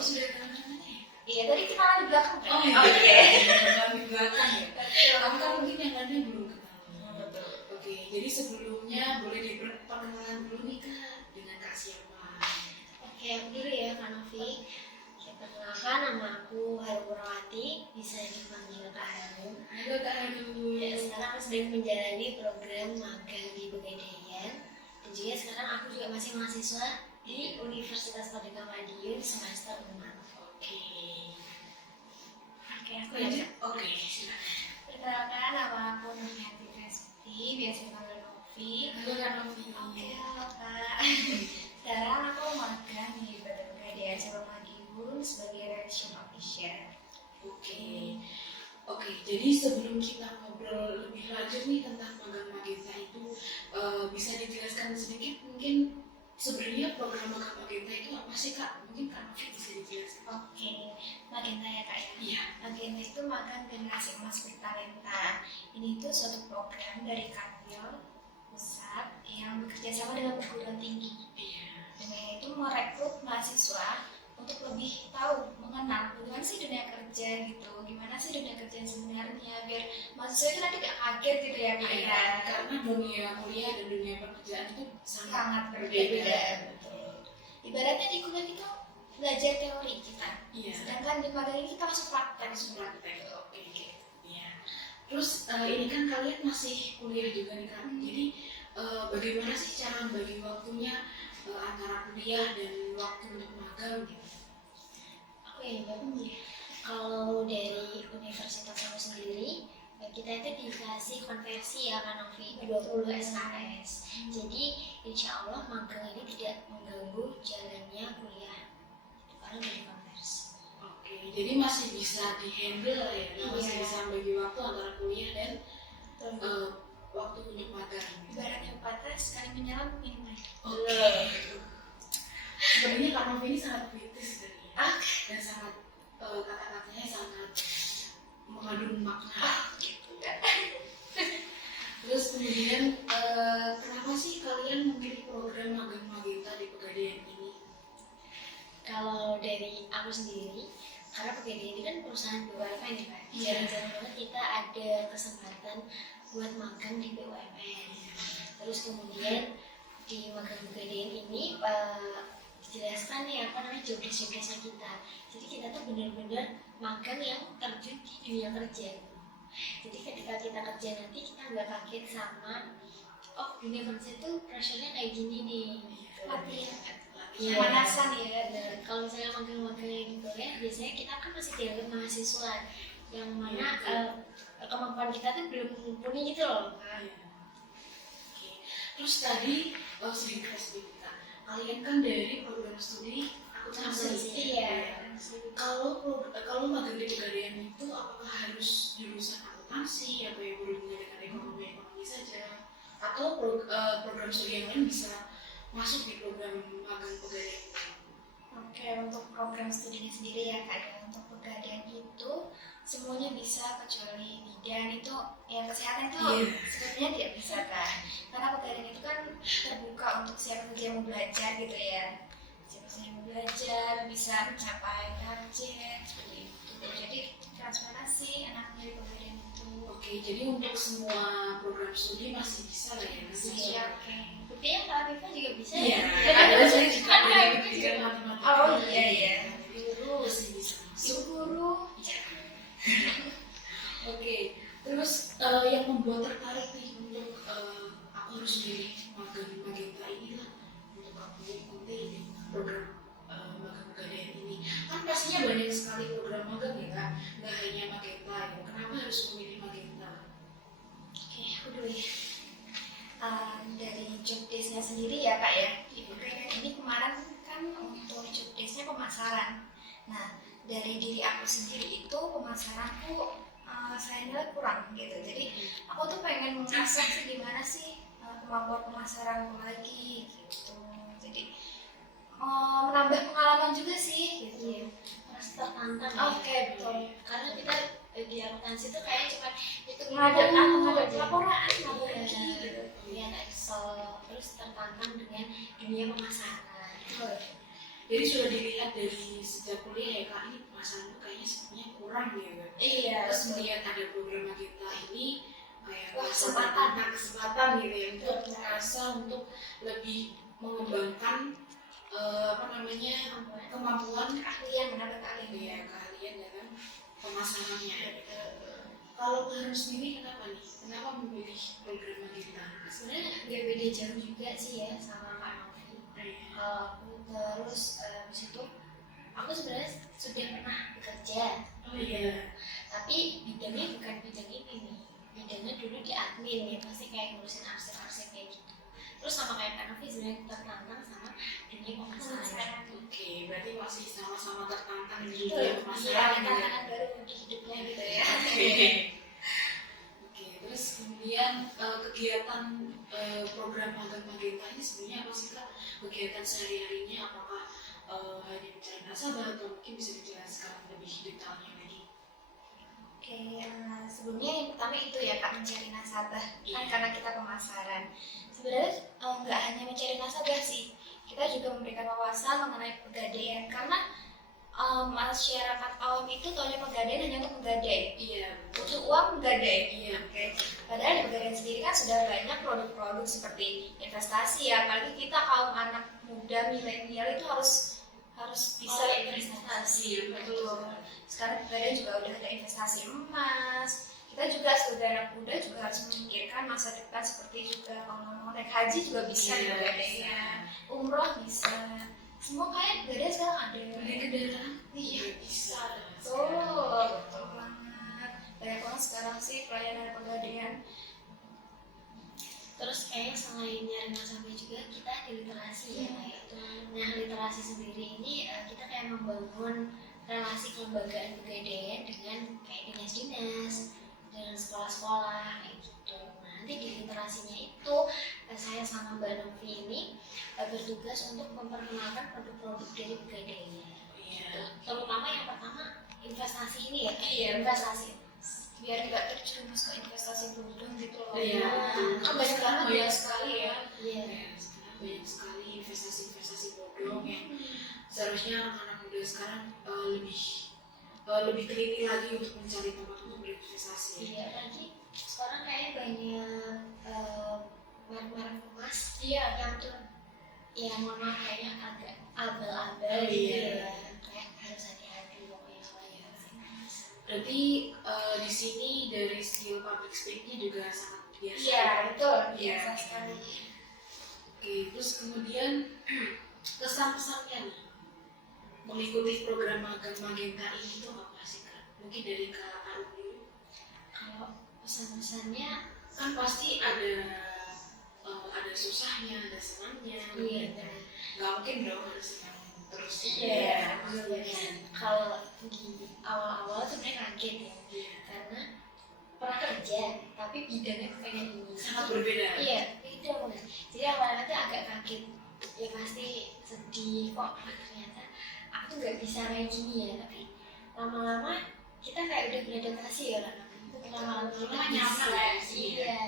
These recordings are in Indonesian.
sudah kenal mana ya? Iya, tadi kenalan di belakang kan? Oh iya, kenalan di belakang ya. Kamu kan mungkin yang lainnya belum kenal. Betul. Oke, jadi sebelumnya boleh diperkenalkan dulu nih Kak, dengan Kak siapa? Oke, aku dulu ya Kak Novi. Perkenalkan, nama aku Haru Purwati, bisa dipanggil Kak Haru. Halo Kak Haru. Ya, sekarang aku sedang menjalani program magang di Pegadaian. Dan juga sekarang aku juga masih mahasiswa di Universitas Merdeka Madiun semester 6. Oke. Oke, aku Lanjut. ya. Oke, silakan. Perkenalkan, nama aku Nurhati Presti, biasa dipanggil Novi. Halo Kak Novi. Oke, halo Kak. Sekarang aku magang di Pegadaian Sabang Madiun sebagai Relation Officer. Oke, jadi sebelum kita ngobrol lebih lanjut nih tentang magang Magenta itu, bisa dijelaskan sedikit mungkin sebenarnya program magang Magenta itu apa sih Kak? Mungkin Kak Novi bisa dijelaskan. Oke, Magenta ya Kak ya. Iya. Magenta itu magang generasi emas bertalenta. Ini tuh suatu program dari Kanwil Pusat yang bekerja sama dengan perguruan tinggi. Iya. Dengan itu merekrut mahasiswa untuk lebih tahu, mengenal bagaimana sih dunia kerja gitu, gimana sih dunia kerja yang sebenarnya, biar mahasiswa itu nanti gak kaget gitu ya Kak Iya, ya. karena dunia kuliah dan dunia pekerjaan itu Sangat berbeda. Betul. Ibaratnya di kuliah kita belajar teori kita, Iya. sedangkan di magang ini kita masuk praktek. Oke. Iya. Terus ini kan kalian masih kuliah juga nih Kak. Jadi bagaimana sih cara bagi waktunya antara kuliah dan waktu untuk magang gitu? Aku ya kalau dari universitas aku sendiri, kita itu dikasih konversi ya Kak Novi, 20 SKS. Jadi insya Allah magang ini tidak mengganggu jalannya kuliah karena udah dikonversi. Oke, jadi masih bisa dihandle ya, masih bisa bagi waktu antara kuliah dan waktu untuk magang. Ibaratnya pepatah sekali menyelam minum air. Sebenarnya Kak Novi ini sangat kritis dan sangat kata-katanya sangat mengandung makna. Terus kemudian kenapa sih kalian memilih program magang Magenta di Pegadaian ini? Kalau dari aku sendiri, karena Pegadaian ini kan perusahaan BUMN ya Pak. Iya. Jarang banget kita ada kesempatan buat magang di BUMN. Terus kemudian di magang Pegadaian ini dijelaskan ya apa namanya job desk-nya kita. Jadi kita tuh benar-benar magang yang terjun di dunia kerja. Jadi ketika kita kerja nanti kita nggak kaget sama dunia kerja tuh pressure-nya kayak gini nih. Latihan pemanasan ya. Dan kalau misalnya magang-magang gitu ya, biasanya kita kan masih dianggap mahasiswa yang mana kemampuan kita tuh belum mumpuni gitu loh. Oke. Terus tadi sedikit Kak, kalian kan dari program studi akuntansi. Iya. Kalau magang di Pegadaian itu apakah harus jurusan akuntansi atau yang berhubungan dengan ekonomi saja, atau program studi yang lain bisa masuk di program magang Pegadaian? Oke, untuk program studinya sendiri ya Kak, ya. Untuk Pegadaian itu semuanya bisa kecuali bidan itu ya kesehatan itu sebenarnya tidak bisa kan, karena Pegadaian itu kan terbuka untuk siapa saja yang mau belajar gitu ya. Siapa saja yang mau belajar bisa mencapai target seperti itu. Jadi transparansi anaknya di Pegadaian itu. Oke, jadi untuk semua program studi masih bisa lah ya? Iya, oke. Buktinya Kak Afifa juga bisa Iya, ya? ada saya juga Kan Kak Afifa pendidikan juga. matematika. Oh iya. Guru masih bisa. Ibu guru. Oke, terus yang membuat tertarik nih untuk aku harus milih magang Magenta inilah untuk aku ikuti program magang Pegadaian ini. Kan pastinya banyak sekali program magang ya Kak, nggak hanya Magenta ya. Kenapa harus memilih Magenta? Oke, aku dulu ya. Dari job desk-nya sendiri ya Kak ya. Di Pegadaian ini kemarin kan untuk job desk-nya pemasaran. Nah, dari diri aku sendiri itu pemasaranku saya nilai kurang gitu. Jadi aku tuh pengen mengasah sih gimana sih kemampuan pemasaranku lagi gitu. Jadi menambah pengalaman juga sih gitu. Harus tertantang. Oke, betul. Karena kita di akuntansi itu kayak cuma itu menghadapi laporan gitu. Kemudian Excel, terus tertantang dengan dunia pemasaran. Jadi sudah dilihat dari sejak kuliah ya Kak, ini pemasaran kayaknya sebenarnya kurang ya Kak. Iya, Terus melihat ada program kita ini kayak Wah, kesempatan gitu ya untuk merasa untuk lebih mengembangkan kemampuan keahlian, menambah keahlian. ya keahlian dalam pemasarannya. Kalau Kak sendiri kenapa nih? Kenapa memilih program Magenta? Sebenarnya nggak beda jauh juga sih ya sama Kak Novi. Kalau aku terus habis itu aku sebenarnya sudah pernah bekerja. Oh iya. Tapi bidangnya bukan bidang ini nih. Bidangnya dulu di admin ya, pasti kayak ngurusin arsip-arsip kayak gitu. Terus sama kayak Kak Novi sebenarnya tertantang sama dunia pemasaran. Oke, berarti masih sama-sama tertantang di Itu dunia pemasaran gitu ya. tantangan baru di hidupnya gitu ya. Oke, terus kemudian kegiatan program magang Magenta ini sebenarnya apa sih Kak? Kegiatan sehari-harinya apakah hanya mencari nasabah atau mungkin bisa dijelaskan lebih detailnya lagi? Oke, sebelumnya yang pertama itu ya Kak, mencari nasabah. Kan karena kita pemasaran. Sebenarnya nggak hanya mencari nasabah sih, kita juga memberikan wawasan mengenai pegadaian. Karena masyarakat awam itu taunya pegadaian hanya untuk menggadai. Iya. Butuh uang menggadai. Iya. Oke. Padahal di pegadaian sendiri kan sudah banyak produk-produk seperti investasi ya. Apalagi kita kaum anak muda milenial itu harus bisa berinvestasi. Betul. Sekarang pegadaian juga udah ada investasi emas. Kita juga sebagai anak muda juga harus memikirkan masa depan, seperti juga kalau mau naik haji juga bisa di pegadaian, umroh bisa. Semua kayak pegadaian sekarang ada. Beli kendaraan? Iya, bisa. betul banget. Banyak banget sekarang sih pelayanan pegadaian. Terus kayak selain nyari nasabah juga kita di literasi ya kayak itu. Nah, literasi sendiri ini kita kayak membangun relasi kelembagaan pegadaian dengan kayak dinas-dinas, dengan sekolah-sekolah kayak gitu. Nah, nanti di literasinya itu saya sama Mbak Novi ini bertugas untuk memperkenalkan produk-produk dari pegadaian. Iya. Terutama yang pertama investasi ini ya. Iya. Investasi. Biar tidak terjerumus ke investasi bodong gitu loh. Iya. Kan banyak sekali ya. Iya. Sekarang banyak sekali investasi bodong yang seharusnya anak-anak muda sekarang lebih teliti lagi untuk mencari tempat untuk berinvestasi. Iya, lagi sekarang kayak banyak merek-merek emas. Iya. Yang tuh ya mohon maaf kayaknya agak abal-abal gitu ya. Kayak harus hati-hati pokoknya kalau ya. Berarti di sini dari skill public speaking-nya juga sangat biasa. Iya, betul. Biasa sekali. Oke, terus kemudian kesan-pesannya nih mengikuti program magang Magenta ini tuh apa sih Kak? Mungkin dari Kak Aru dulu. Kalau pesan-pesannya Kan pasti ada susahnya, ada senangnya. iya. Nggak mungkin dong harus senang terus. Iya. Kalau di awal-awal sebenarnya kaget ya. Iya. Karena pernah kerja tapi bidangnya pengen ini. Sangat berbeda. Iya, beda banget. Jadi awalnya tuh agak kaget. Ya pasti sedih kok ternyata aku tuh nggak bisa kayak gini ya. Tapi lama-lama kita kayak udah beradaptasi ya lah. Lama-lama kita nyaman ya. Iya.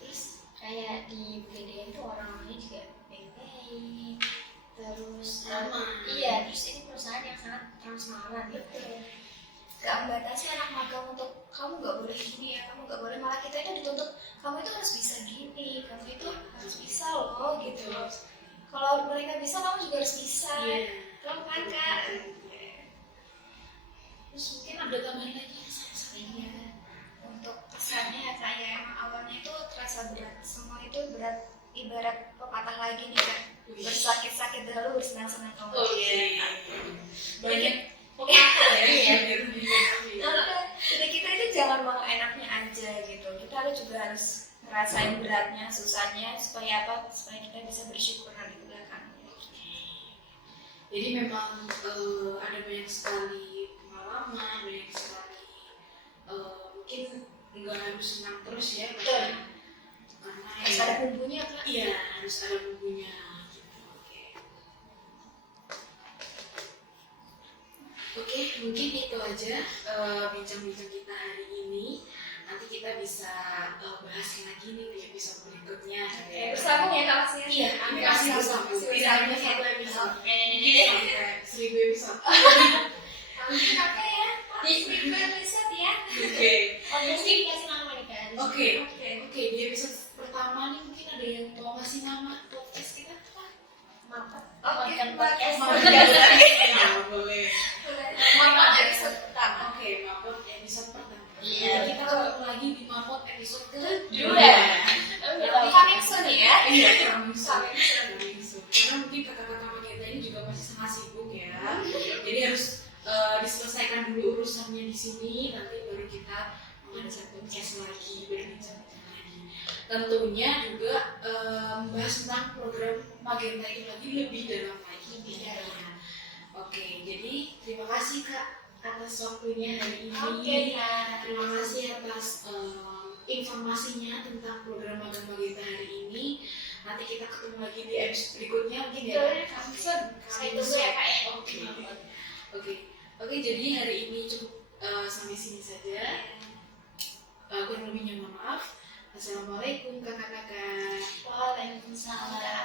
Terus kayak di pegadaian tuh orang-orangnya juga baik-baik. Terus iya, terus ini perusahaan yang sangat transparan gitu. Gak membatasi anak magang untuk kamu nggak boleh gini ya, kamu nggak boleh, malah kita itu dituntut kamu itu harus bisa gini, kamu itu harus bisa loh gitu. Kalau mereka bisa, kamu juga harus bisa. Kamu kan Kak. Terus mungkin ada tambahan lagi kesan-pesannya. Untuk kesannya ya Kak ya, emang awalnya itu terasa berat. Semua itu berat, ibarat pepatah lagi nih Kak. Bersakit-sakit dahulu, bersenang-senang kemudian. Oh iya. Banyak pepatah ya. Jadi kita itu jangan mau enaknya aja gitu. Kita juga harus ngerasain beratnya, susahnya, supaya apa? Supaya kita bisa bersyukur nanti ke belakangnya. Jadi memang ada banyak sekali pengalaman, banyak sekali mungkin nggak harus senang terus ya. Karena Harus ada bumbunya Kak. Iya, harus ada bumbunya. Oke, mungkin itu aja bincang-bincang kita hari ini. nanti kita bisa bahas lagi nih di episode berikutnya. Bersambung ya Kak Mas ya? Iya, ini masih bersambung. Tidak hanya satu episode. Oke. Sampai 1000 episode. Mungkin apa ya? Di episode ya. Oke. Oh, mesti dikasih nama nih kan? Oke. Di episode pertama nih mungkin ada yang mau kasih nama podcast kita? Mampet. Oke, Makan podcast. Ya, boleh. Mapot episode pertama. Oke, Mapot episode pertama. Iya. Nanti kita ketemu lagi di Mapot episode kedua. Berarti coming soon ya? Iya, coming soon. Karena mungkin kakak-kakak Magenta ini juga masih sangat sibuk ya. Jadi harus diselesaikan dulu urusannya di sini. Nanti baru kita mengadakan podcast lagi, berbincang lagi. Tentunya juga membahas tentang program Magenta itu lagi lebih dalam lagi. Oke, jadi terima kasih Kak atas waktunya hari ini. Oke, Kak. Terima kasih atas informasinya tentang program Magang Magenta hari ini. Nanti kita ketemu lagi di episode berikutnya mungkin ya. Saya tunggu ya Kak ya. Oke, jadi hari ini cukup sampai sini saja. Kurang lebihnya mohon maaf. Assalamualaikum kakak-kakak. Waalaikumsalam.